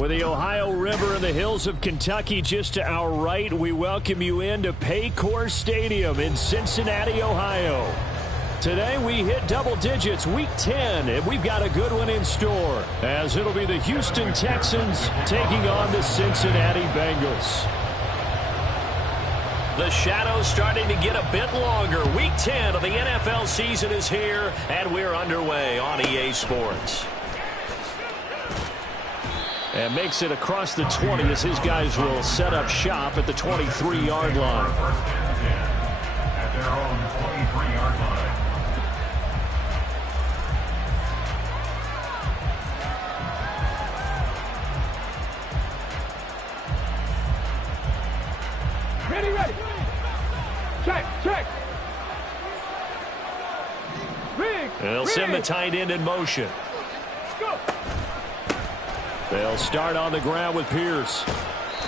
With the Ohio River and the hills of Kentucky just to our right, we welcome you into Paycor Stadium in Cincinnati, Ohio. Today we hit double digits, week 10, and we've got a good one in store, as it'll be the Houston Texans taking on the Cincinnati Bengals. The shadow's starting to get a bit longer. Week 10 of the NFL season is here, and we're underway on EA Sports. And makes it across the 20 as his guys will set up shop at the 23-yard line. At their own 23-yard line. Ready. Check. They'll send the tight end in motion. Let's go. They'll start on the ground with Pierce.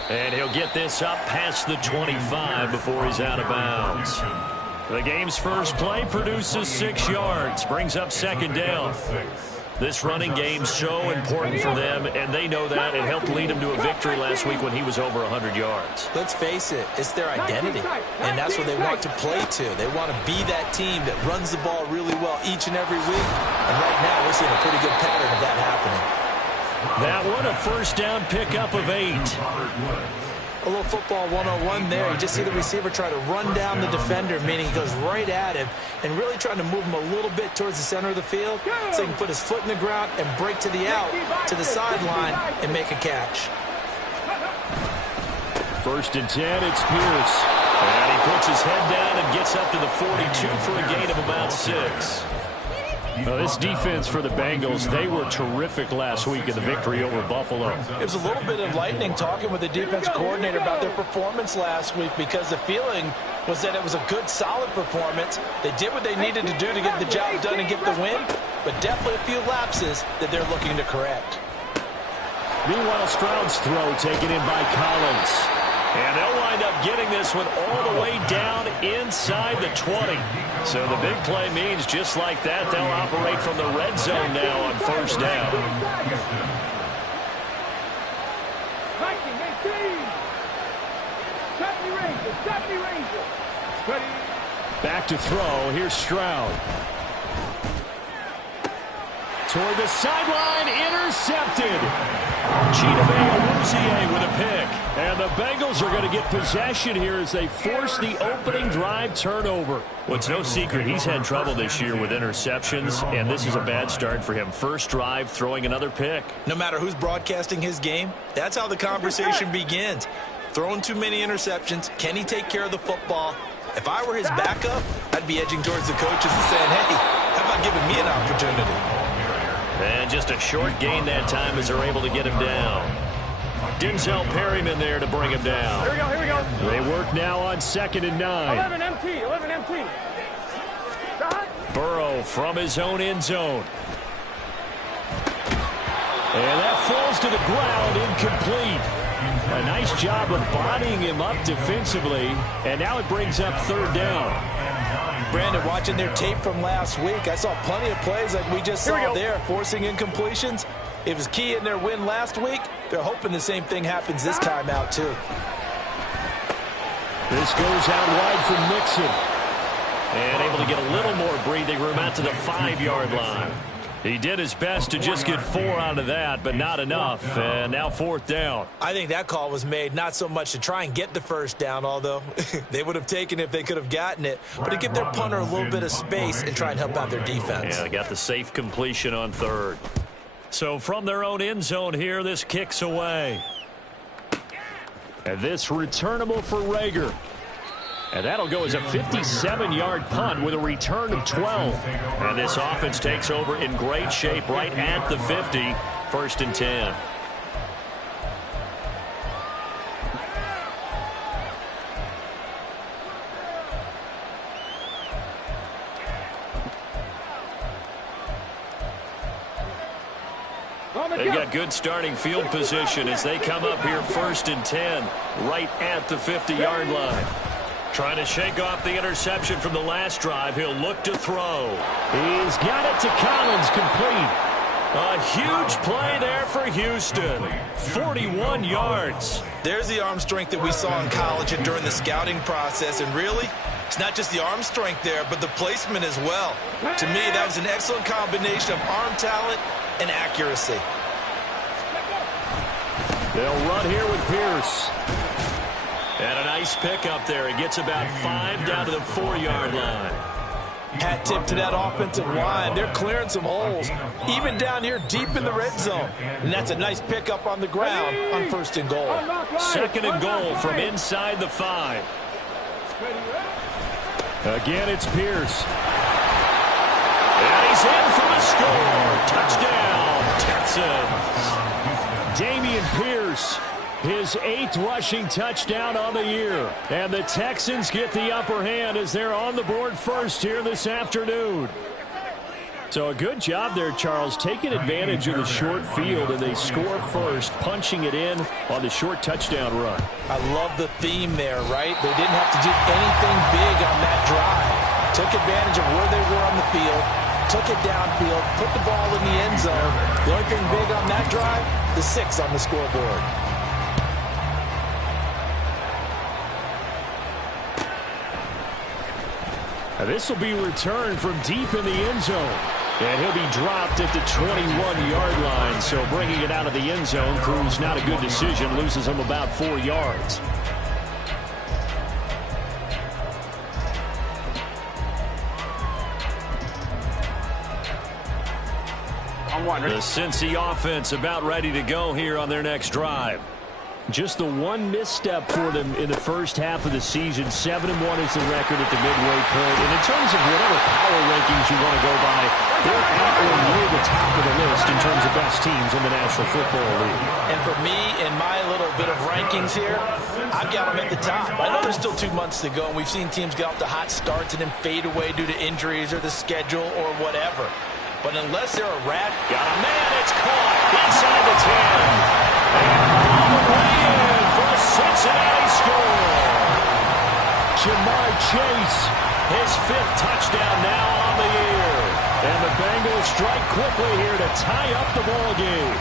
And he'll get this up past the 25 before he's out of bounds. The game's first play produces 6 yards, brings up second down. This running game's so important for them, and they know that. It helped lead them to a victory last week when he was over 100 yards. Let's face it, it's their identity, and that's what they want to play to. They want to be that team that runs the ball really well each and every week, and right now we're seeing a pretty good pattern of that happening. That one, a first down pickup of 8. A little football 101 there. You just see the receiver try to run down the defender, meaning he goes right at him and really trying to move him a little bit towards the center of the field so he can put his foot in the ground and break to the out, to the sideline, and make a catch. First and 10, it's Pierce. And he puts his head down and gets up to the 42 for a gain of about 6. Now, this defense for the Bengals, they were terrific last week in the victory over Buffalo. It was a little bit enlightening talking with the defense coordinator about their performance last week, because the feeling was that it was a good, solid performance. They did what they needed to do to get the job done and get the win, but definitely a few lapses that they're looking to correct. Meanwhile, Stroud's throw taken in by Collins. And they'll wind up getting this one all the way down inside the 20. So the big play means just like that, they'll operate from the red zone now on first down. Back to throw. Here's Stroud. Toward the sideline, intercepted. Chidobe with a pick. And the Bengals are going to get possession here as they force the opening drive turnover. Well, it's no secret he's had trouble this year with interceptions, and this is a bad start for him. First drive, throwing another pick. No matter who's broadcasting his game, that's how the conversation begins. Throwing too many interceptions. Can he take care of the football? If I were his backup, I'd be edging towards the coaches and saying, hey, how about giving me an opportunity? And just a short gain that time as they're able to get him down. Denzel Perryman there to bring him down. Here we go, here we go. They work now on 2nd and 9. 11 empty. Burrow from his own end zone. And that falls to the ground, incomplete. A nice job of bodying him up defensively, and now it brings up 3rd down. Brandon, watching their tape from last week, I saw plenty of plays like we just saw there, forcing incompletions. It was key in their win last week. They're hoping the same thing happens this time out, too. This goes out wide from Mixon. And able to get a little more breathing room out to the 5-yard line. He did his best to just get 4 out of that, but not enough. And now 4th down. I think that call was made not so much to try and get the first down, although they would have taken it if they could have gotten it, but to give their punter a little bit of space and try and help out their defense. Yeah, they got the safe completion on 3rd. So from their own end zone here, this kicks away. And this returnable for Rager. And that'll go as a 57-yard punt with a return of 12. And this offense takes over in great shape right at the 50. 1st and 10. They've got good starting field position as they come up here 1st and 10 right at the 50-yard line. Trying to shake off the interception from the last drive. He'll look to throw. He's got it to Collins, complete. A huge play there for Houston. 41 yards. There's the arm strength that we saw in college and during the scouting process. And really, it's not just the arm strength there, but the placement as well. To me, that was an excellent combination of arm talent and accuracy. They'll run here with Pierce. And a nice pick up there. He gets about 5 down to the 4-yard line. Hat tip to that offensive line. They're clearing some holes, even down here deep in the red zone. And that's a nice pickup on the ground on 1st and goal. 2nd and goal from inside the 5. Again, it's Pierce. And he's in for the score. Touchdown, Texans. Dameon Pierce, his 8th rushing touchdown on the year. And the Texans get the upper hand as they're on the board first here this afternoon. So a good job there, Charles, taking advantage of the short field, and they score first, punching it in on the short touchdown run. I love the theme there, right? They didn't have to do anything big on that drive. Took advantage of where they were on the field, took it downfield, put the ball in the end zone. The only thing big on that drive, the 6 on the scoreboard. Now this will be returned from deep in the end zone. And he'll be dropped at the 21-yard line. So bringing it out of the end zone proves not a good decision. Loses him about 4 yards. The Cincy offense about ready to go here on their next drive. Just the one misstep for them in the first half of the season. 7-1 is the record at the midway point. And in terms of whatever power rankings you want to go by, they're at or near the top of the list in terms of best teams in the National Football League. And for me, in my little bit of rankings here, I've got them at the top. I know there's still 2 months to go, and we've seen teams get off to hot starts and then fade away due to injuries or the schedule or whatever. But unless they're a rat, got a man, it's caught inside the 10. touchdown now on the year. And the Bengals strike quickly here to tie up the ball game.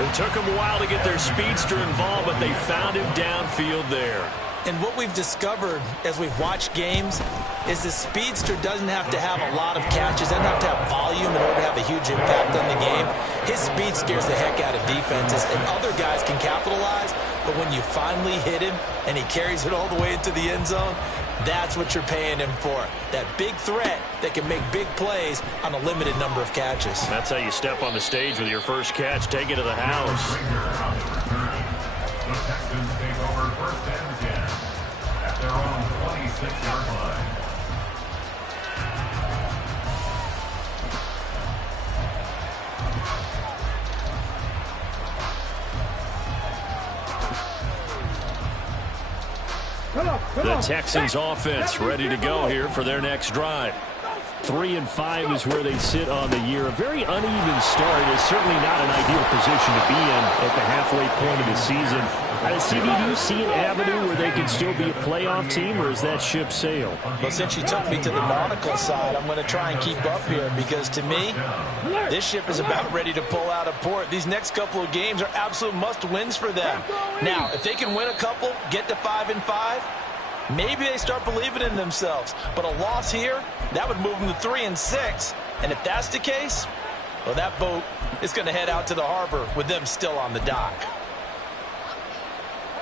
It took them a while to get their speedster involved, but they found him downfield there. And what we've discovered as we've watched games is the speedster doesn't have to have a lot of catches, doesn't have to have volume in order to have a huge impact on the game. His speed scares the heck out of defenses, and other guys can capitalize, but when you finally hit him and he carries it all the way into the end zone, that's what you're paying him for. That big threat that can make big plays on a limited number of catches. That's how you step on the stage with your first catch. Take it to the house. The Texans take over 1st and 10 at their own 26-yard line. The Texans offense ready to go here for their next drive. 3-5 is where they sit on the year. A very uneven start is certainly not an ideal position to be in at the halfway point of the season. CD, do you see an avenue where they can still be a playoff team, or is that ship sailed? Well, since you took me to the nautical side, I'm going to try and keep up here because, to me, this ship is about ready to pull out of port. These next couple of games are absolute must-wins for them. Now, if they can win a couple, get to 5-5, maybe they start believing in themselves. But a loss here, that would move them to 3-6. And if that's the case, well, that boat is going to head out to the harbor with them still on the dock.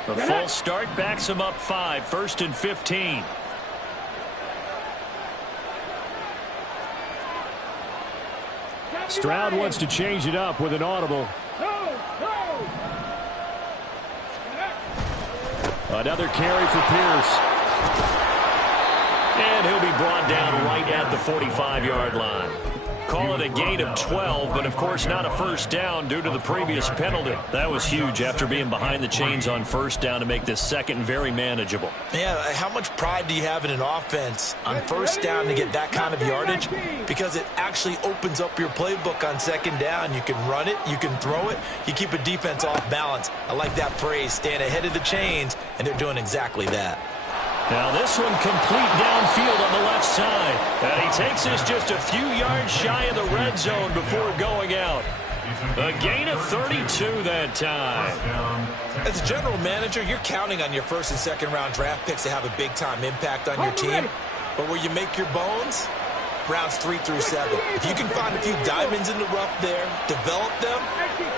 The full start backs them up 5, 1st and 15. Stroud wants to change it up with an audible. Another carry for Pierce. And he'll be brought down right at the 45-yard line. Call it a gain of 12, but of course not a first down due to the previous penalty. That was huge after being behind the chains on first down to make this second very manageable. Yeah, how much pride do you have in an offense on first down to get that kind of yardage? Because it actually opens up your playbook on second down. You can run it, you can throw it, you keep a defense off balance. I like that phrase, staying ahead of the chains, and they're doing exactly that. Now this one complete downfield on the left side. And he takes us just a few yards shy of the red zone before going out. A gain of 32 that time. As a general manager, you're counting on your first and second round draft picks to have a big-time impact on your team. But where you make your bones, rounds 3 through 7. If you can find a few diamonds in the rough there, develop them,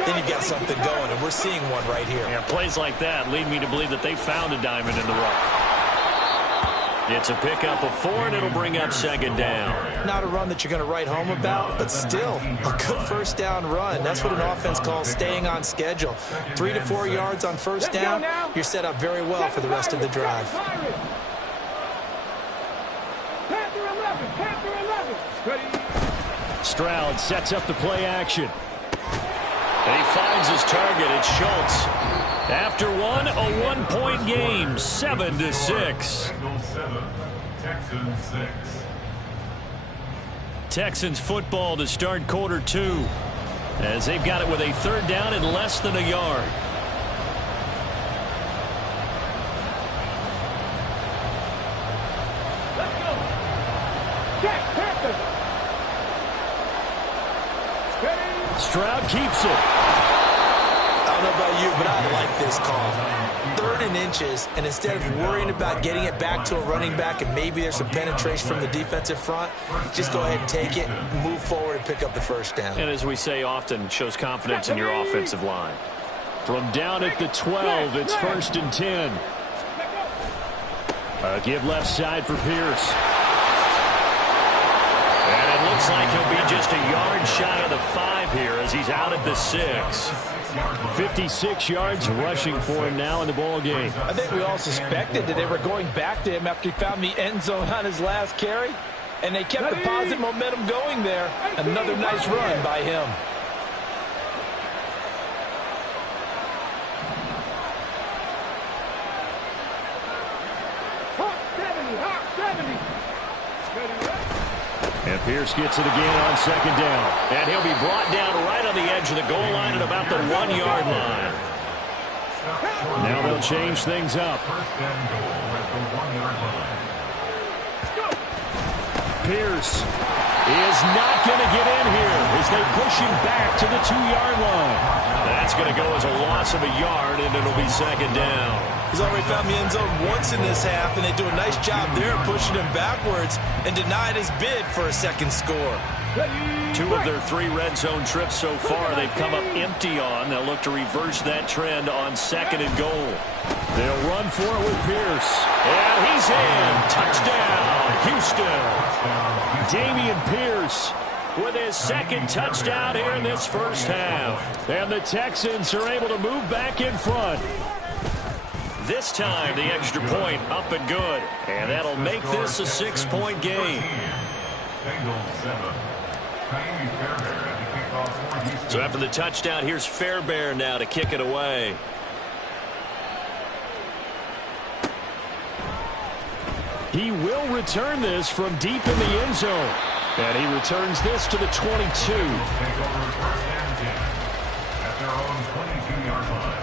then you've got something going. And we're seeing one right here. Yeah, plays like that lead me to believe that they found a diamond in the rough. It's a pickup of 4, and it'll bring up second down. Not a run that you're going to write home about, but still a good first down run. That's what an offense calls staying on schedule. 3 to 4 yards on first down, you're set up very well for the rest of the drive. Stroud sets up the play action. And he finds his target. It's Schultz. After one, a 1-point game, 7-6. Bengals 7, Texans 6. Texans football to start quarter 2, as they've got it with a third down and less than a yard. Let's go. Jack Panthers. Stroud keeps it. I don't know about you, but I like this call. 3rd and inches, and instead of worrying about getting it back to a running back and maybe there's some penetration from the defensive front, just go ahead and take it, move forward, and pick up the first down. And as we say often, shows confidence in your offensive line. From down at the 12, it's 1st and 10. A give left side for Pierce. And it looks like he'll be just a yard shy of the 5 here as he's out at the 6. 56 yards rushing for him now in the ball game. I think we all suspected that they were going back to him after he found the end zone on his last carry, and they kept the positive momentum going there. Another nice run by him. And Pierce gets it again on second down. And he'll be brought down right on the edge of the goal line at about the 1-yard line. Now they'll change things up. First and goal at the 1-yard line. Pierce is not going to get in here as they push him back to the 2-yard line. That's going to go as a loss of a yard, and it'll be second down. He's already found the end zone once in this half, and they do a nice job there pushing him backwards and denied his bid for a second score. 2 of their 3 red zone trips so far they've come up empty on. They'll look to reverse that trend on 2nd and goal. They'll run for it with Pierce. And he's in. Touchdown, Houston. Dameon Pierce with his 2nd touchdown here in this first half. And the Texans are able to move back in front. This time, the extra point up and good. And that'll make this a 6-point game. So after the touchdown, here's Fairbairn now to kick it away. He will return this from deep in the end zone. And he returns this to the 22. At their own 22-yard line.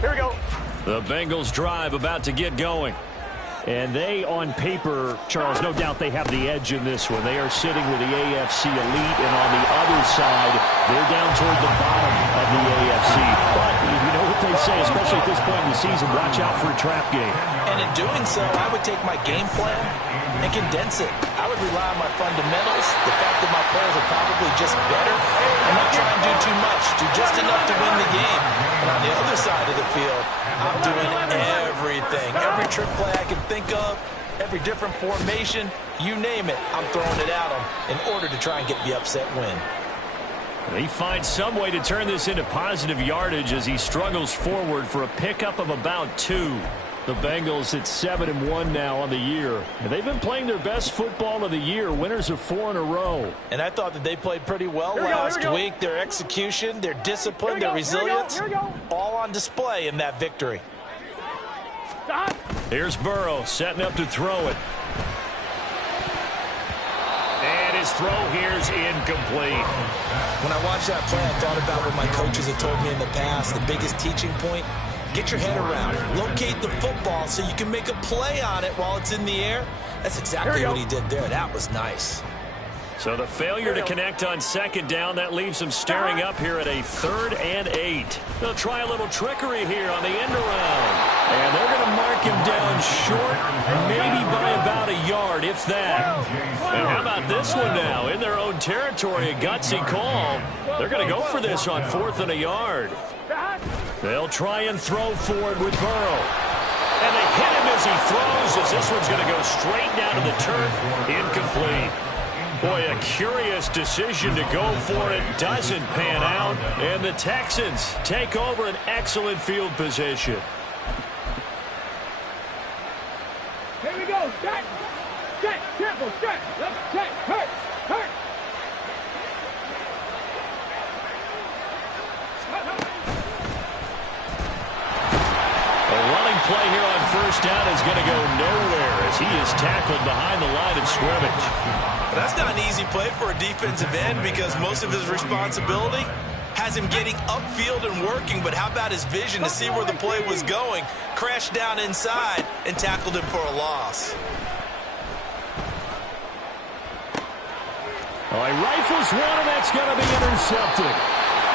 Here we go. The Bengals drive about to get going. And they, on paper, Charles, no doubt they have the edge in this one. They are sitting with the AFC elite, and on the other side, they're down toward the bottom of the AFC. But you know what they say, especially at this point in the season, watch out for a trap game. And in doing so, I would take my game plan and condense it. I would rely on my fundamentals, the fact that my players are probably just better, and not try and do too much, do just enough to win the game. And on the other side of the field, I'm doing everything. Every trick play I can think of, every different formation, you name it, I'm throwing it at them in order to try and get the upset win. He finds some way to turn this into positive yardage as he struggles forward for a pickup of about 2. The Bengals at 7-1 now on the year. And they've been playing their best football of the year, winners of 4 in a row. And I thought that they played pretty well last week. Their execution, their discipline, their resilience, all on display in that victory. Here's Burrow setting up to throw it. And his throw here's incomplete. When I watched that play, I thought about what my coaches had told me in the past. The biggest teaching point, get your head around. Locate the football so you can make a play on it while it's in the air. That's exactly what he did there. That was nice. So the failure to connect on 2nd down, that leaves them staring up here at a 3rd and 8. They'll try a little trickery here on the end around. And they're going to mark him down short, maybe by about a yard, if that. And how about this one now? In their own territory, a gutsy call. They're going to go for this on 4th and a yard. They'll try and throw forward with Burrow. And they hit him as he throws, as this one's going to go straight down to the turf. Incomplete. Boy, a curious decision to go for it. Doesn't pan out. And the Texans take over an excellent field position. Here we go. Set. Set. Careful. Set. Left. Set. Hurt. Hurt. A running play here on 1st down is going to go nowhere as he is tackled behind the line of scrimmage. That's not an easy play for a defensive end because most of his responsibility has him getting upfield and working, but how about his vision to see where the play was going, crashed down inside, and tackled him for a loss. Oh, he rifles one, and that's going to be intercepted.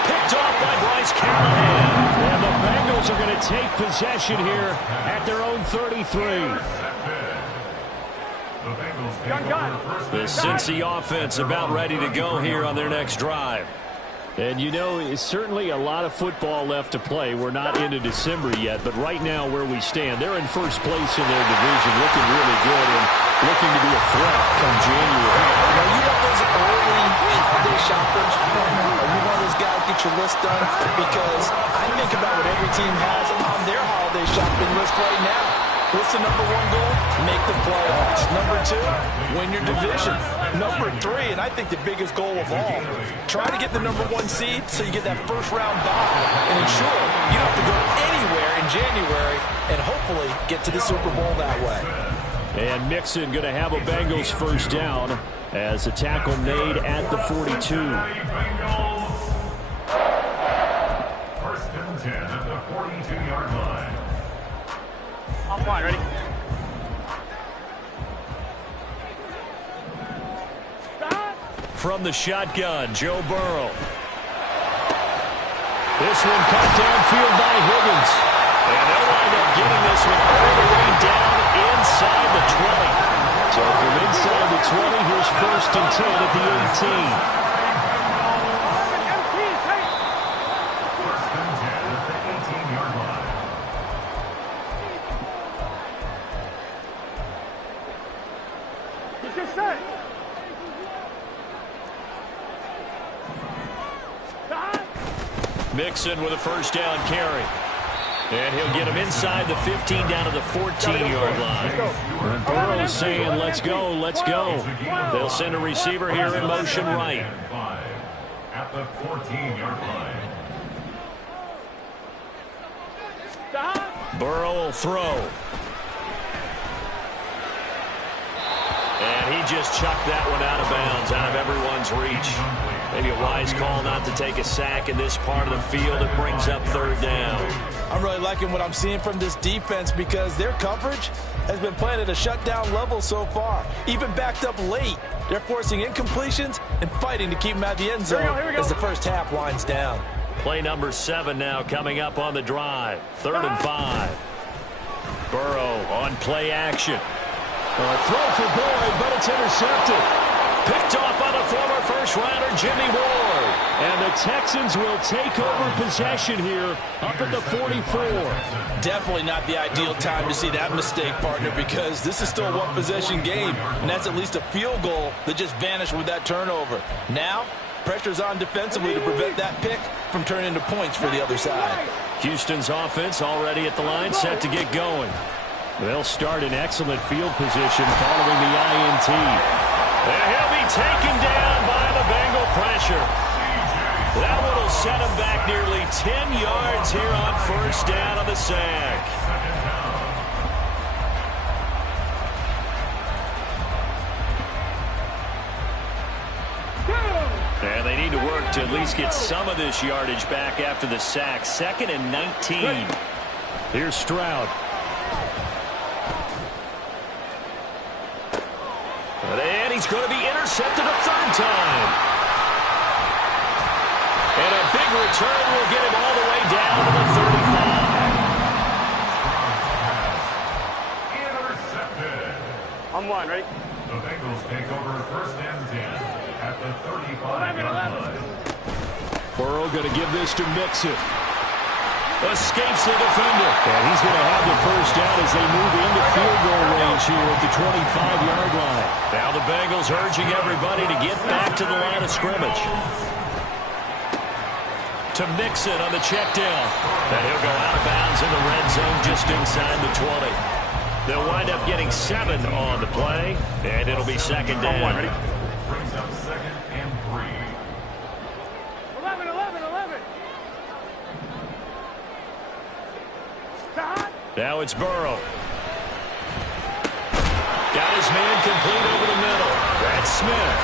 Picked off by Bryce Callahan. And the Bengals are going to take possession here at their own 33. The Cincy offense about ready to go here on their next drive. And you know, it's certainly a lot of football left to play. We're not into December yet, but right now where we stand, they're in 1st place in their division, looking really good and looking to be a threat come January. Are you one of those early holiday shoppers? Are you one of those guys get your list done? Because I think about what every team has on their holiday shopping list right now. What's the number 1 goal? Make the playoffs. Number 2, win your division. Number 3, and I think the biggest goal of all, try to get the number 1 seed so you get that first-round bye and ensure you don't have to go anywhere in January and hopefully get to the Super Bowl that way. And Mixon going to have a Bengals first down as a tackle made at the 42. First and 10 at the 42-yard line. On point, ready? From the shotgun, Joe Burrow. This one cut downfield by Higgins. And they'll wind up getting this one all the way down inside the 20. So from inside the 20, here's first and 10 at the 18. First and 10 at the 18-yard line. Get set. Mixon with a first down carry. And he'll get him inside the 15 down to the 14-yard line. And Burrow's saying, let's go, let's go. They'll send a receiver here in motion right. At the 14-yard line. Burrow will throw. And he just chucked that one out of bounds, out of everyone's reach. Maybe a wise call not to take a sack in this part of the field. It brings up third down. I'm really liking what I'm seeing from this defense because their coverage has been playing at a shutdown level so far. Even backed up late, they're forcing incompletions and fighting to keep them at the end zone as the first half winds down. Play number 7 now coming up on the drive. 3rd and 5. Burrow on play action. A throw for Boyd, but it's intercepted. Picked off by the former first-rounder Jimmy Ward. And the Texans will take over possession here up at the 44. Definitely not the ideal time to see that mistake, partner, because this is still a one-possession game, and that's at least a field goal that just vanished with that turnover. Now, pressure's on defensively to prevent that pick from turning into points for the other side. Houston's offense already at the line, set to get going. They'll start in excellent field position following the INT. And he'll be taken down by the Bengal pressure. That one will set him back nearly 10 yards here on first down on the sack. And they need to work to at least get some of this yardage back after the sack. 2nd and 19. Here's Stroud. And he's going to be intercepted a 3rd time. And a big return will get him all the way down to the 35. Intercepted. On one, ready? The Bengals take over first and 10 at the 35-yard line. Burrow going to give this to Mixon. Escapes the defender. And he's going to have the first down as they move into field goal range here at the 25-yard line. Now the Bengals urging everybody to get back to the line of scrimmage. To Mixon on the check down. And he'll go out of bounds in the red zone just inside the 20. They'll wind up getting 7 on the play, and it'll be 2nd down. Brings up 2nd and 3. 11. Now it's Burrow. Got his man complete over the middle. That's Smith.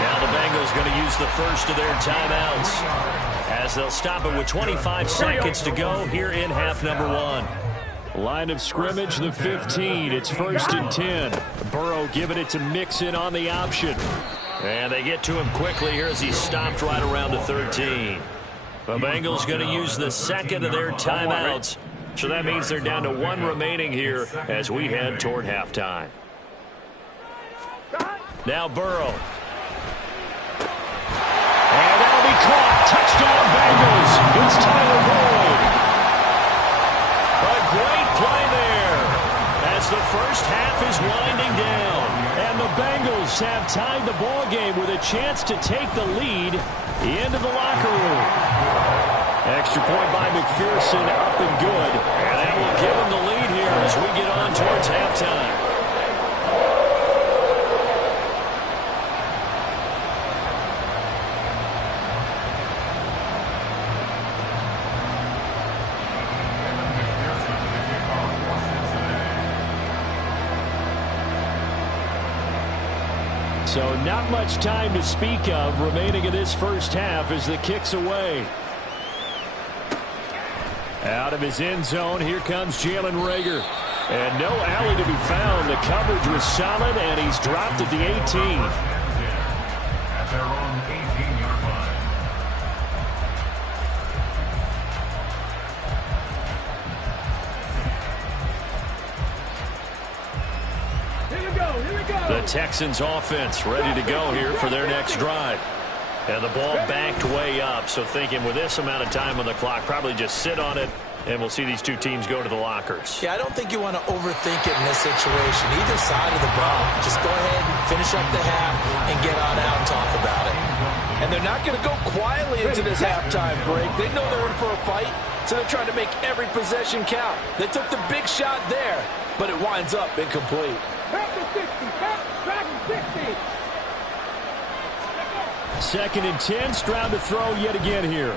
Now the Bengals going to use the first of their timeouts as they'll stop it with 25 seconds to go here in half number 1. Line of scrimmage, the 15. It's 1st and 10. Burrow giving it to Mixon on the option. And they get to him quickly here as he stopped right around the 13. The Bengals going to use the 2nd of their timeouts. So that means they're down to 1 remaining here as we head toward halftime. Now Burrow. And that'll be caught. Touchdown Bengals. It's Tyler Boyd. A great play there as the first half is winding down. And the Bengals have tied the ball game with a chance to take the lead into the locker room. Extra point by McPherson, up and good. And that will give them the lead here as we get on towards halftime. So not much time to speak of remaining in this first half as the kick's away. Out of his end zone, here comes Jalen Reagor. And no alley to be found. The coverage was solid, and he's dropped at the 18. At their own 18-yard line. The Texans offense ready to go here for their next drive. And the ball backed way up, so thinking with this amount of time on the clock, probably just sit on it, and we'll see these two teams go to the lockers. Yeah, I don't think you want to overthink it in this situation. Either side of the ball. Just go ahead and finish up the half and get on out and talk about it. And they're not going to go quietly into this halftime break. They know they're in for a fight, so they're trying to make every possession count. They took the big shot there, but it winds up incomplete. 2nd and 10. Stroud to throw yet again here.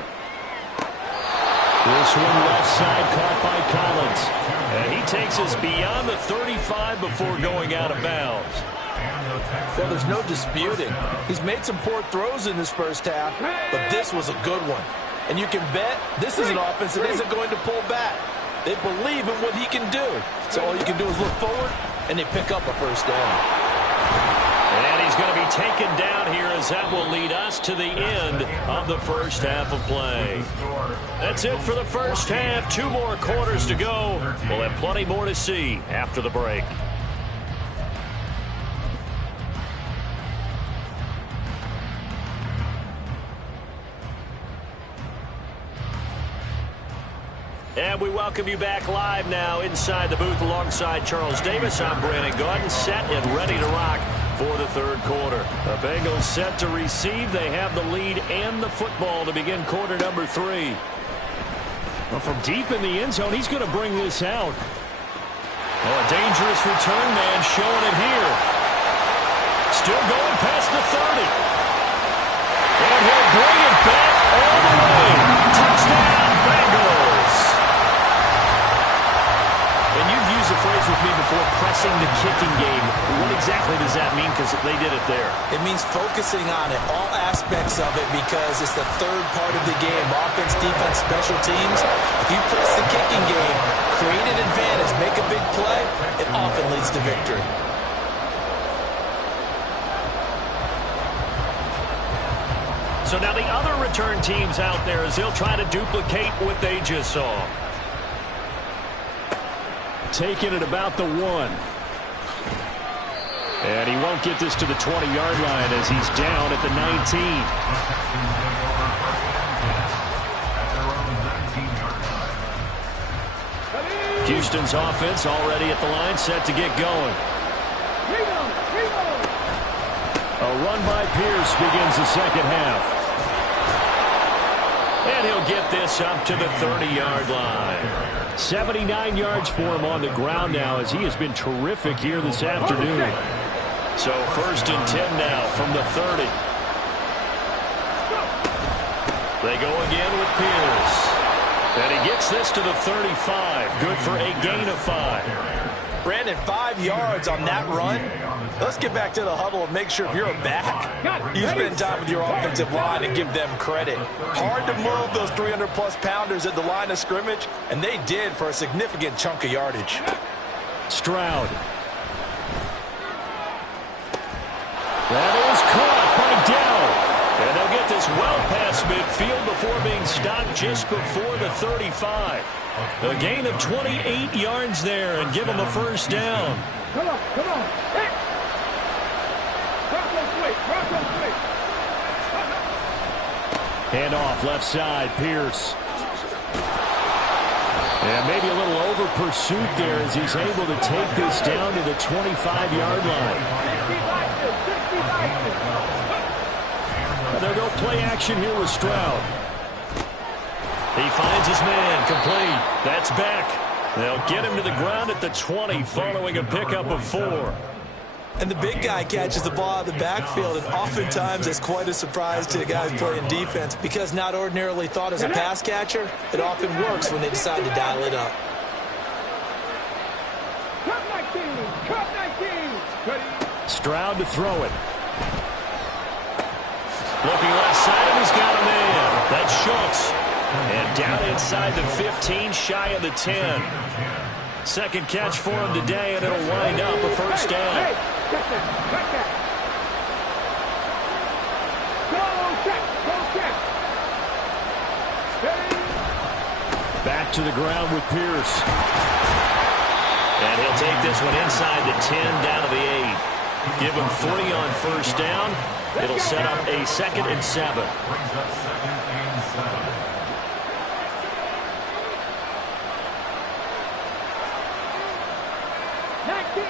This one left side caught by Collins. And he takes us beyond the 35 before going out of bounds. Well, there's no disputing. He's made some poor throws in this first half, but this was a good one. And you can bet this is an offense that isn't going to pull back. They believe in what he can do. So all you can do is look forward, and they pick up a first down. And he's going to be taken down here as that will lead us to the end of the first half of play. That's it for the first half. 2 more quarters to go. We'll have plenty more to see after the break. And we welcome you back live now inside the booth alongside Charles Davis. I'm Brandon Gaudin, set and ready to rock for the third quarter. The Bengals set to receive. They have the lead and the football to begin quarter number 3. Well, from deep in the end zone, he's going to bring this out. Oh, a dangerous return man showing it here. Still going past the 30. And he'll bring it back all the way. Touchdown, Bengals. And you've used the phrase with me before, pressing the kicking game. What exactly does that mean? Because they did it there. It means focusing on it, all aspects of it, because it's the third part of the game. Offense, defense, special teams. If you press the kicking game, create an advantage, make a big play, it often leads to victory. So now the other return teams out there as they'll try to duplicate what they just saw. Taking it about the 1. And he won't get this to the 20-yard line as he's down at the 19. Houston's offense already at the line, set to get going. A run by Pierce begins the second half. And he'll get this up to the 30-yard line. 79 yards for him on the ground now as he has been terrific here this afternoon. So 1st and 10 now from the 30. They go again with Pierce. And he gets this to the 35. Good for a gain of 5. Brandon, 5 yards on that run. Let's get back to the huddle and make sure if you're a back, you spend time with your offensive line and give them credit. Hard to move those 300-plus pounders at the line of scrimmage, and they did for a significant chunk of yardage. Stroud. That is caught by Dell. And they'll get this well past midfield before being stopped just before the 35. A gain of 28 yards there and give them a first down. Come on. Hey. Cross quick. Hand off left side, Pierce. And maybe a little over pursuit there as he's able to take this down to the 25-yard line. And they'll go play action here with Stroud. He finds his man, complete. That's back. They'll get him to the ground at the 20 following a pickup of 4. And the big guy catches the ball out of the backfield, and oftentimes it's quite a surprise to the guys playing defense because not ordinarily thought as a pass catcher, it often works when they decide to dial it up. Cut 19. Stroud to throw it. Looking left side, and he's got a man. That's Schultz. And down inside the 15, shy of the 10. Second catch for him today, and it'll wind up a first down. Hey, check that. Go check. Back to the ground with Pierce. And he'll take this one inside the 10, down to the 8. Give him 3 on first down. It'll set up a 2nd and 7. Brings up 2nd and 7.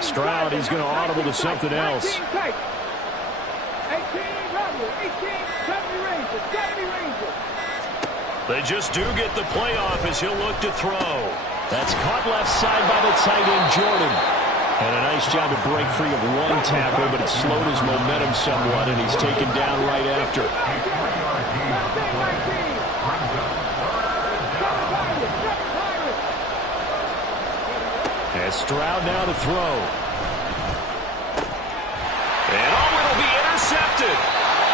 Stroud, he's going to audible to something else. 18 Rumble, 18, 70 Rangers. They just do get the playoff as he'll look to throw. That's caught left side by the tight end, Jordan. And a nice job to break free of one tackle, but it slowed his momentum somewhat, and he's taken down right after. As Stroud now to throw. And it'll be intercepted.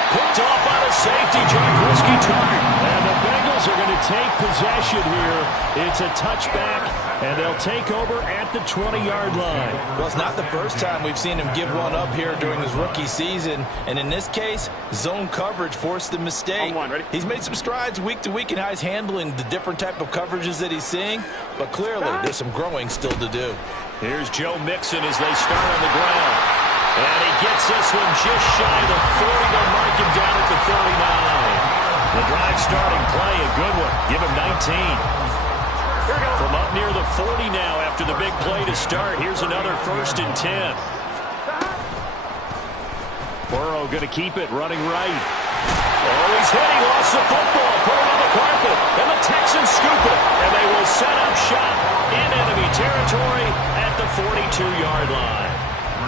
Picked off by the safety, Jack Risky target. And the Bengals are going to take possession here. It's a touchback, and they'll take over at the 20-yard line. Well, it's not the first time we've seen him give one up here during his rookie season. And in this case, zone coverage forced the mistake. He's made some strides week to week in how he's handling the different type of coverages that he's seeing. But clearly, there's some growing still to do. Here's Joe Mixon as they start on the ground. And he gets this one just shy of the 40. They'll mark him down at the 39. The drive starting play, a good one. Give him 19. From up near the 40 now after the big play to start. Here's another 1st and 10. Burrow going to keep it, running right. Oh, he's hit. He lost the football. Put it on the carpet. And the Texans scoop it. And they will set up shop in enemy territory at the 42-yard line.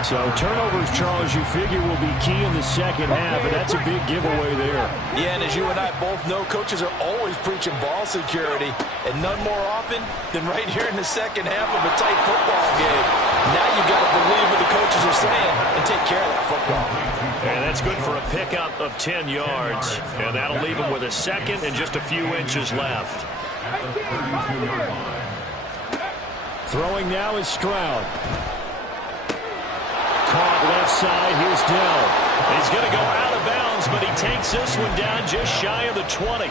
So turnovers, Charles, you figure will be key in the second half, and that's a big giveaway there. Yeah, and as you and I both know, coaches are always preaching ball security, and none more often than right here in the second half of a tight football game. Now you got to believe what the coaches are saying and take care of that football. And that's good for a pickup of 10 yards. And that'll leave him with a 2nd and just a few inches left. Throwing now is Stroud. Caught left side. Here's Dell. He's going to go out of bounds, but he takes this one down just shy of the 20.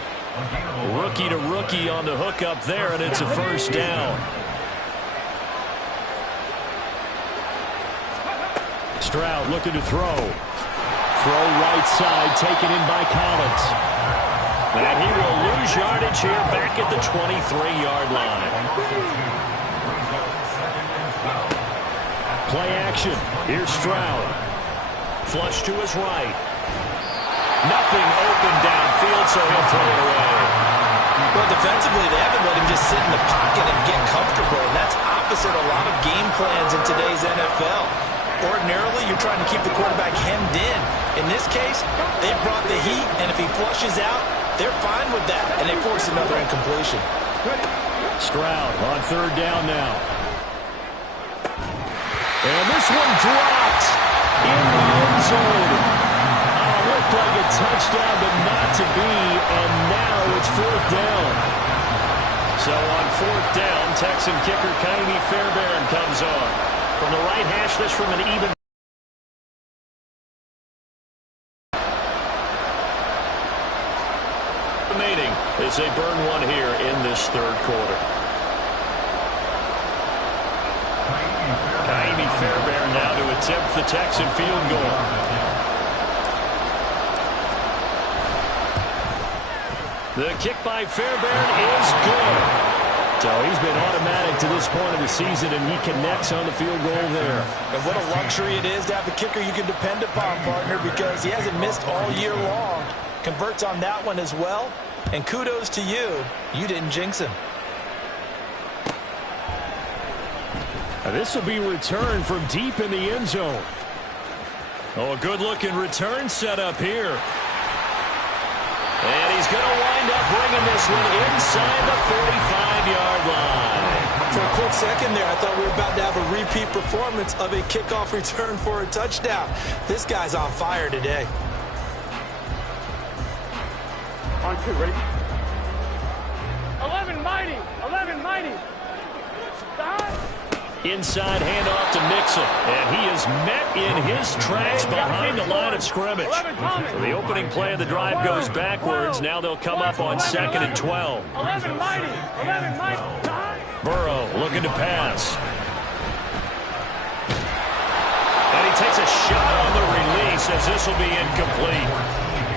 Rookie to rookie on the hook up there, and it's a first down. Stroud looking to throw. Throw right side, taken in by Collins. And he will lose yardage here back at the 23-yard line. Play action. Here's Stroud. Flush to his right. Nothing open downfield, so he'll throw it away. Well, defensively, they haven't let him just sit in the pocket and get comfortable. And that's opposite a lot of game plans in today's NFL. Ordinarily, you're trying to keep the quarterback hemmed in. In this case, they brought the heat, and if he flushes out, they're fine with that, and they force another incompletion. Stroud on 3rd down now. And this one dropped in the end zone. Looked like a touchdown, but not to be, and now it's 4th down. So on 4th down, Texan kicker Kaimi Fairbairn comes on. From the right hash, this from an even remaining as they burn one here in this 3rd quarter. Kaimi Fairbairn now to attempt the Texan field goal. The kick by Fairbairn is good. So he's been automatic to this point of the season, and he connects on the field goal there. And what a luxury it is to have a kicker you can depend upon, partner, because he hasn't missed all year long. Converts on that one as well. And kudos to you. You didn't jinx him. Now this will be returned from deep in the end zone. Oh, a good-looking return set up here. And he's going to wind up bringing this one inside the 45-yard line. For a quick second there, I thought we were about to have a repeat performance of a kickoff return for a touchdown. This guy's on fire today. On 2, ready? 11 mighty. 11 mighty. Stop. Inside handoff to Mixon, and he is met in his tracks behind the line of scrimmage. So the opening play of the drive goes backwards. Now they'll come up on 2nd and 12. 11 mighty. 11 mighty. Burrow looking to pass. And he takes a shot on the release as this will be incomplete.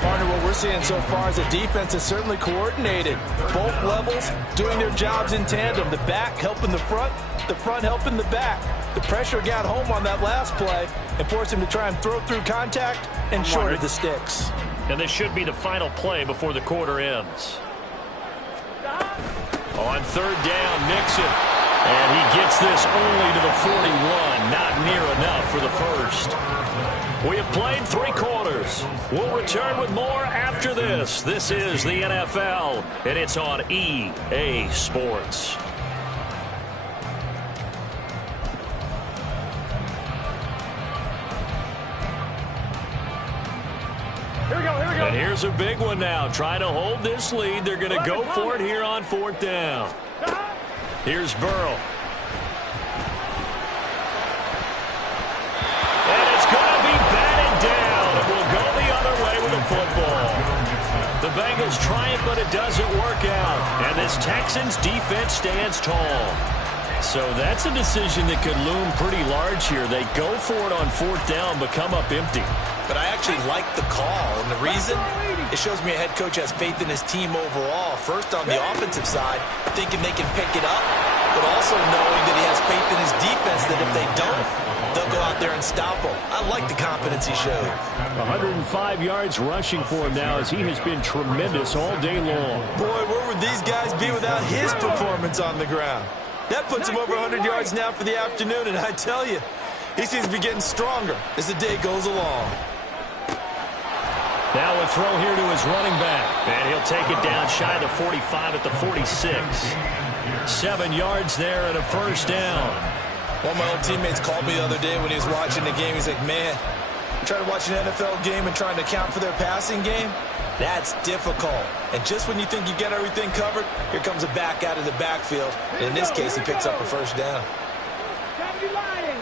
Partner, what we're seeing so far is the defense is certainly coordinated. Both levels doing their jobs in tandem. The back helping the front helping the back. The pressure got home on that last play and forced him to try and throw through contact and shorted the sticks. And this should be the final play before the quarter ends. On 3rd down, Mixon. And he gets this only to the 41. Not near enough for the first. We have played 3 quarters. We'll return with more after this. This is the NFL, and it's on EA Sports. Here we go. Here we go. And here's a big one now. Trying to hold this lead. They're going to go for it here on 4th down. Here's Burrow. And it's going to be batted down. It will go the other way with the football. The Bengals try it, but it doesn't work out. And this Texans defense stands tall. So that's a decision that could loom pretty large here. They go for it on 4th down, but come up empty. But I actually like the call, and the reason? It shows me a head coach has faith in his team overall. First, on the offensive side, thinking they can pick it up, but also knowing that he has faith in his defense that if they don't, they'll go out there and stop them. I like the confidence he showed. 105 yards rushing for him now as he has been tremendous all day long. Boy, where would these guys be without his performance on the ground? That puts him over 100 yards now for the afternoon, and I tell you, he seems to be getting stronger as the day goes along. Now a throw here to his running back. And he'll take it down shy of the 45 at the 46. 7 yards there and a first down. One of my old teammates called me the other day when he was watching the game. He's like, man, trying to watch an NFL game and trying to account for their passing game? That's difficult. And just when you think you get everything covered, here comes a back out of the backfield. And in this case, he picks up a first down. Chop your line.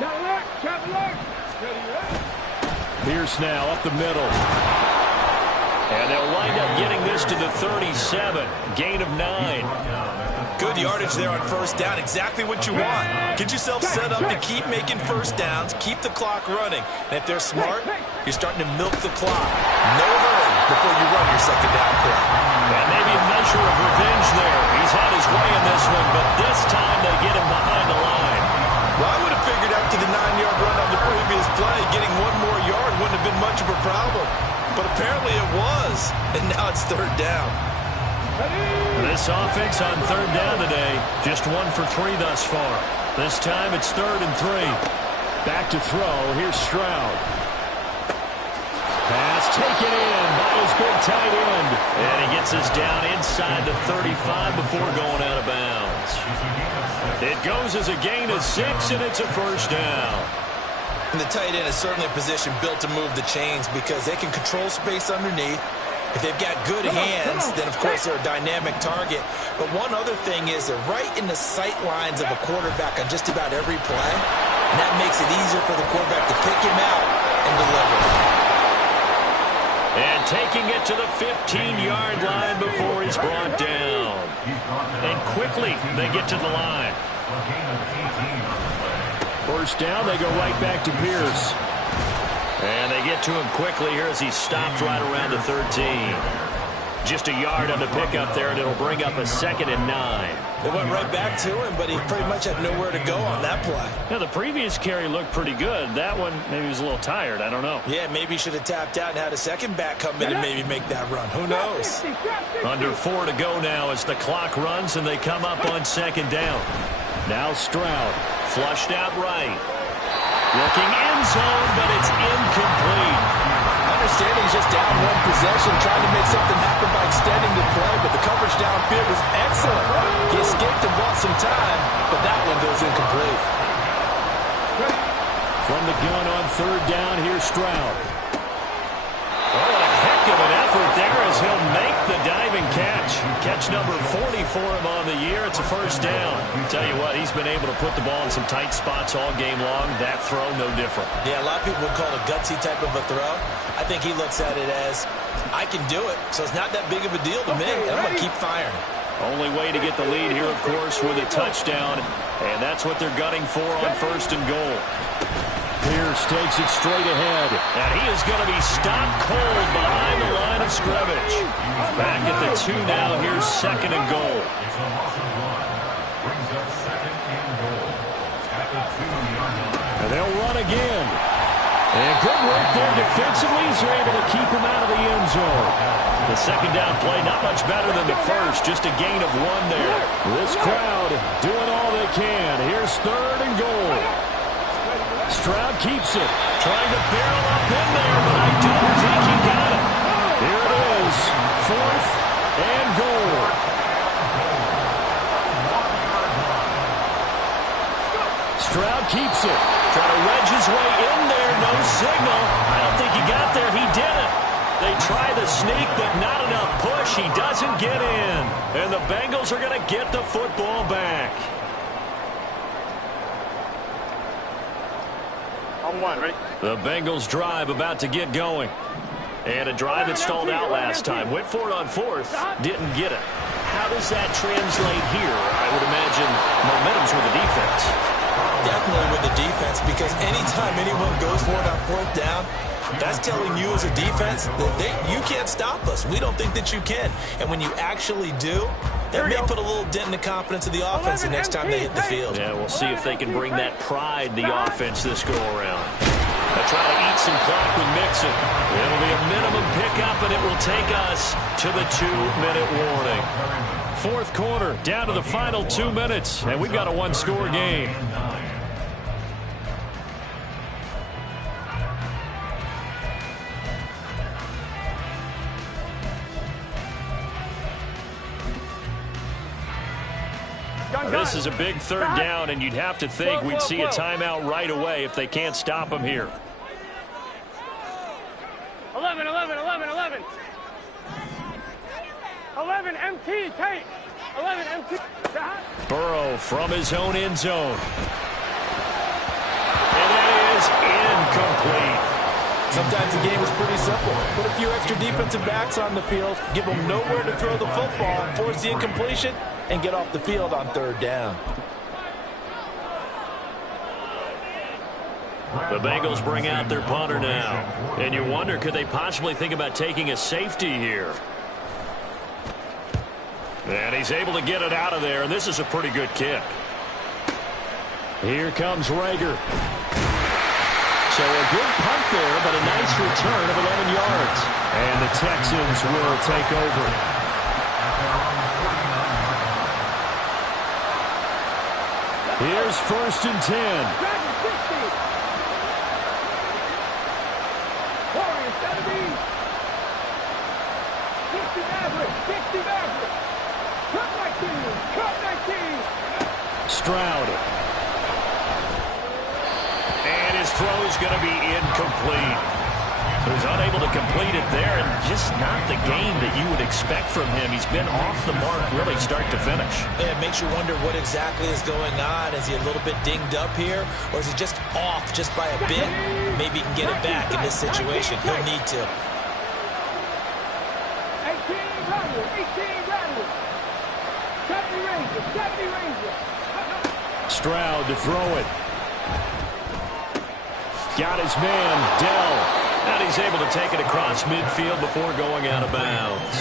Chop alert. Chop alert. Pierce now up the middle. And they'll wind up getting this to the 37. Gain of 9. Good yardage there on first down. Exactly what you want. Get yourself set up to keep making first downs, keep the clock running. And if they're smart, you're starting to milk the clock. No hurry before you run your second down play. And maybe a measure of revenge there. He's had his way in this one, but this time they get him behind the line. Well, I would have figured after the 9-yard run on the previous play, getting one more yard wouldn't have been much of a problem. But apparently it was, and now it's 3rd down. This offense on 3rd down today, just 1 for 3 thus far. This time it's 3rd and 3. Back to throw. Here's Stroud. Pass taken in by his big tight end. And he gets us down inside the 35 before going out of bounds. It goes as a gain of 6, and it's a first down. And the tight end is certainly a position built to move the chains because they can control space underneath. If they've got good hands, then, of course, they're a dynamic target. But one other thing is they're right in the sight lines of a quarterback on just about every play. And that makes it easier for the quarterback to pick him out and deliver. And taking it to the 15-yard line before he's brought down. And quickly they get to the line. First down, they go right back to Pierce. And they get to him quickly here as he stopped right around the 13. Just a yard on the pickup there, and it'll bring up a 2nd and 9. They went right back to him, but he pretty much had nowhere to go on that play. Now, the previous carry looked pretty good. That one, maybe he was a little tired. I don't know. Yeah, maybe he should have tapped out and had a second back come in and maybe make that run. Who knows? Under 4 to go now as the clock runs, and they come up on 2nd down. Now Stroud, flushed out right. Looking end zone, but it's incomplete. Understanding he's just down one possession, trying to make something happen by extending the play, but the coverage downfield was excellent. He escaped and bought some time, but that one goes incomplete. From the gun on 3rd down, here's Stroud. Oh, a heck heck of an effort there as he'll make the diving catch. Catch number 40 for him on the year. It's a first down. Tell you what, he's been able to put the ball in some tight spots all game long. That throw, no different. Yeah, a lot of people would call it a gutsy type of a throw. I think he looks at it as, I can do it, so it's not that big of a deal to me, and I'm going to keep firing. Only way to get the lead here, of course, with a touchdown, and that's what they're gunning for on first and goal. Pierce takes it straight ahead, and he is going to be stopped cold behind the line of scrimmage. Back at the 2 now. Here's second and goal. It's a loss of 1. Brings up second and goal at the 2-yard line. And they'll run again. And good work there defensively. He's able to keep him out of the end zone. The second down play not much better than the first. Just a gain of 1 there. This crowd doing all they can. Here's third and goal. Stroud keeps it. Trying to barrel up in there, but I don't think he got it. Here it is. Fourth and goal. Stroud keeps it. Trying to wedge his way in there. No signal. I don't think he got there. He didn't. They try the sneak, but not enough push. He doesn't get in. And the Bengals are going to get the football back. Ready? The Bengals drive about to get going. And a drive that stalled out last time. Went for it on fourth. Didn't get it. How does that translate here? I would imagine momentum's with the defense. Definitely with the defense, because anytime anyone goes for it on fourth down, that's telling you as a defense that you can't stop us. We don't think that you can. And when you actually do, that may put a little dent in the confidence of the offense the next time they hit the field. Yeah, we'll see if they can bring that pride, the offense, this go-around. They'll try to eat some clock with Mixon. It'll be a minimum pickup, and it will take us to the 2-minute warning. Fourth quarter, down to the final 2 minutes, and we've got a one-score game. This is a big third down, and you'd have to think we'd see a timeout right away if they can't stop him here. 11, 11, 11, 11. 11, MT, take. 11, MT. Burrow from his own end zone. And that is incomplete. Sometimes the game is pretty simple. Put a few extra defensive backs on the field, give them nowhere to throw the football, force the incompletion, and get off the field on third down. The Bengals bring out their punter now. And you wonder, could they possibly think about taking a safety here? And he's able to get it out of there, and this is a pretty good kick. Here comes Rager. So a good punt there, but a nice return of 11 yards. And the Texans will take over. Here's first and 10. Stroud. And his throw is going to be incomplete. So he's unable to complete it there, and just not the game that you would expect from him. He's been off the mark really start to finish. Yeah, it makes you wonder what exactly is going on. Is he a little bit dinged up here, or is he just off just by a bit? Maybe he can get it back in this situation. He'll need to. 18 Ranger, 18 Ranger. 70 Ranger, 70 Ranger. Stroud to throw it. Got his man, Dell. And he's able to take it across midfield before going out of bounds.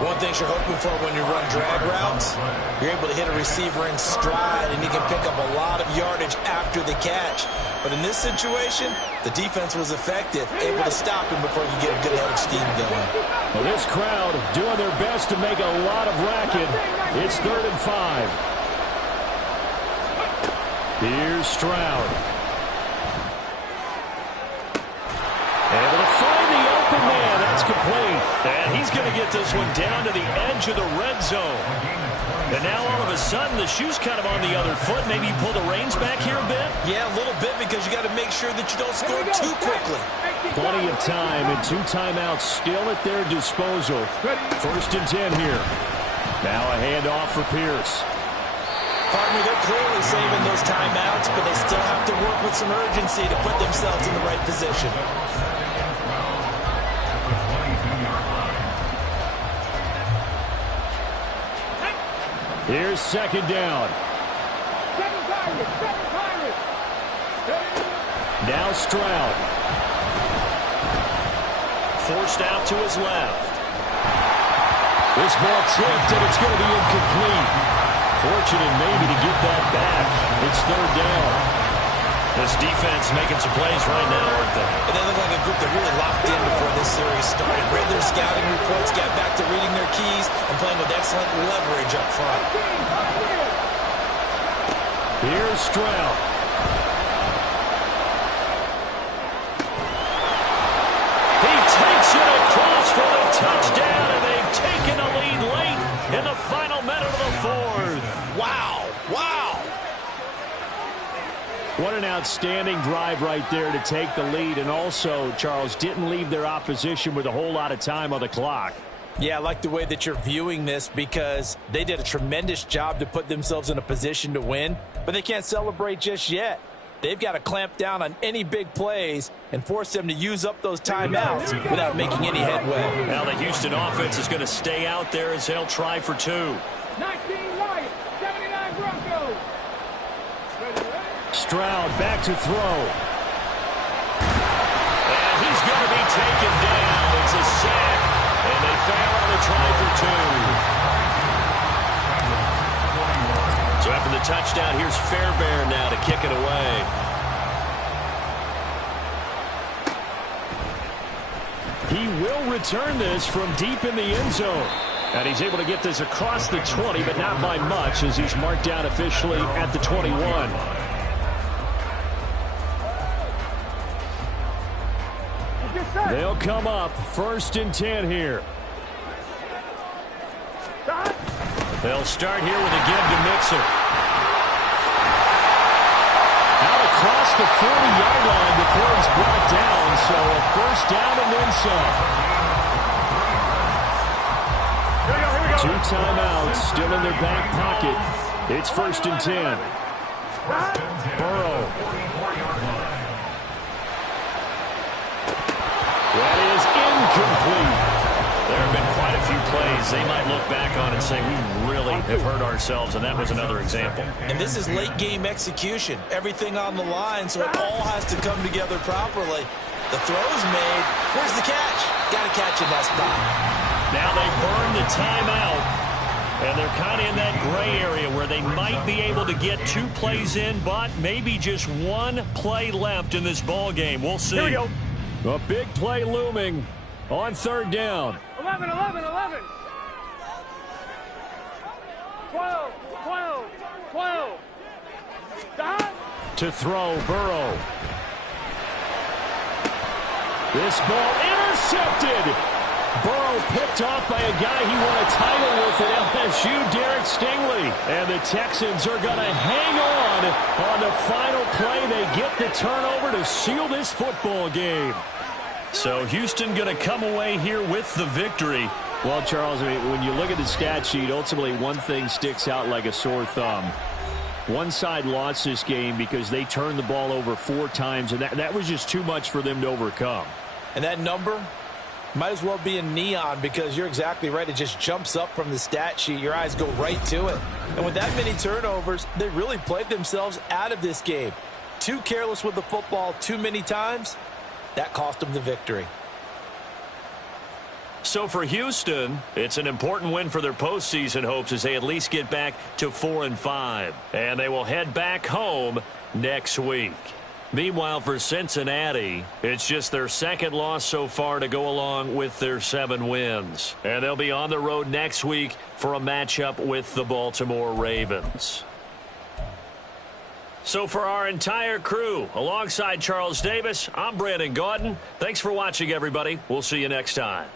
One thing you're hoping for when you run drag routes, you're able to hit a receiver in stride, and you can pick up a lot of yardage after the catch. But in this situation, the defense was effective, able to stop him before you get a good head of steam going. Well, this crowd doing their best to make a lot of racket. It's 3rd and 5. Here's Stroud. Able to find the open man. That's complete. And he's going to get this one down to the edge of the red zone. And now all of a sudden the shoe's kind of on the other foot. Maybe you pull the reins back here a bit? Yeah, a little bit, because you got to make sure that you don't score too quickly. Plenty of time and 2 timeouts still at their disposal. 1st and 10 here. Now a handoff for Pierce. Pardon me, they're clearly saving those timeouts, but they still have to work with some urgency to put themselves in the right position. Here's 2nd down. Now Stroud. Forced out to his left. This ball tipped, and it's going to be incomplete. Fortunate maybe to get that back. It's 3rd down. This defense making some plays right now, aren't they? And they look like a group that really locked in before this series started. Read their scouting reports, got back to reading their keys, and playing with excellent leverage up front. Here's Stroud. He takes it across for the touchdown, and they've taken a lead late in the final minute of the 4th. Wow. Wow. What an outstanding drive right there to take the lead, and also, Charles, didn't leave their opposition with a whole lot of time on the clock. Yeah, I like the way that you're viewing this, because they did a tremendous job to put themselves in a position to win, but they can't celebrate just yet. They've got to clamp down on any big plays and force them to use up those timeouts without making any headway. Now the Houston offense is going to stay out there as they'll try for 2. 19 Lions, 79 Broncos. Stroud back to throw. And he's going to be taken down. It's a sack, and they fail on the try for 2. So after the touchdown, here's Fairbairn now to kick it away. He will return this from deep in the end zone. And he's able to get this across the 20, but not by much, as he's marked down officially at the 21. They'll come up 1st and 10 here. They'll start here with a give to Mixon. Out across the 40-yard line before he's brought down, so a 1st down and then some. 2 timeouts still in their back pocket. It's 1st and 10. Burrow. That is incomplete. There have been quite a few plays they might look back on and say, we really have hurt ourselves, and that was another example. And this is late-game execution. Everything on the line, so it all has to come together properly. The throw's made. Where's the catch? Got to catch in that spot. Now they burn the timeout, and they're kind of in that gray area where they might be able to get 2 plays in, but maybe just 1 play left in this ball game. We'll see. Here we go. A big play looming on 3rd down. 11, 11, 11. 12, 12, 12. Stop. To throw, Burrow. This ball intercepted. Burrow picked off by a guy he won a title with at LSU, Derek Stingley. And the Texans are going to hang on the final play. They get the turnover to seal this football game. So Houston going to come away here with the victory. Well, Charles, I mean, when you look at the stat sheet, ultimately one thing sticks out like a sore thumb. One side lost this game because they turned the ball over 4 times, and that was just too much for them to overcome. And that number might as well be in neon, because you're exactly right. It just jumps up from the stat sheet. Your eyes go right to it. And with that many turnovers, they really played themselves out of this game. Too careless with the football too many times. That cost them the victory. So for Houston, it's an important win for their postseason hopes as they at least get back to 4-5. And they will head back home next week. Meanwhile, for Cincinnati, it's just their 2nd loss so far to go along with their 7 wins. And they'll be on the road next week for a matchup with the Baltimore Ravens. So for our entire crew, alongside Charles Davis, I'm Brandon Gaudin. Thanks for watching, everybody. We'll see you next time.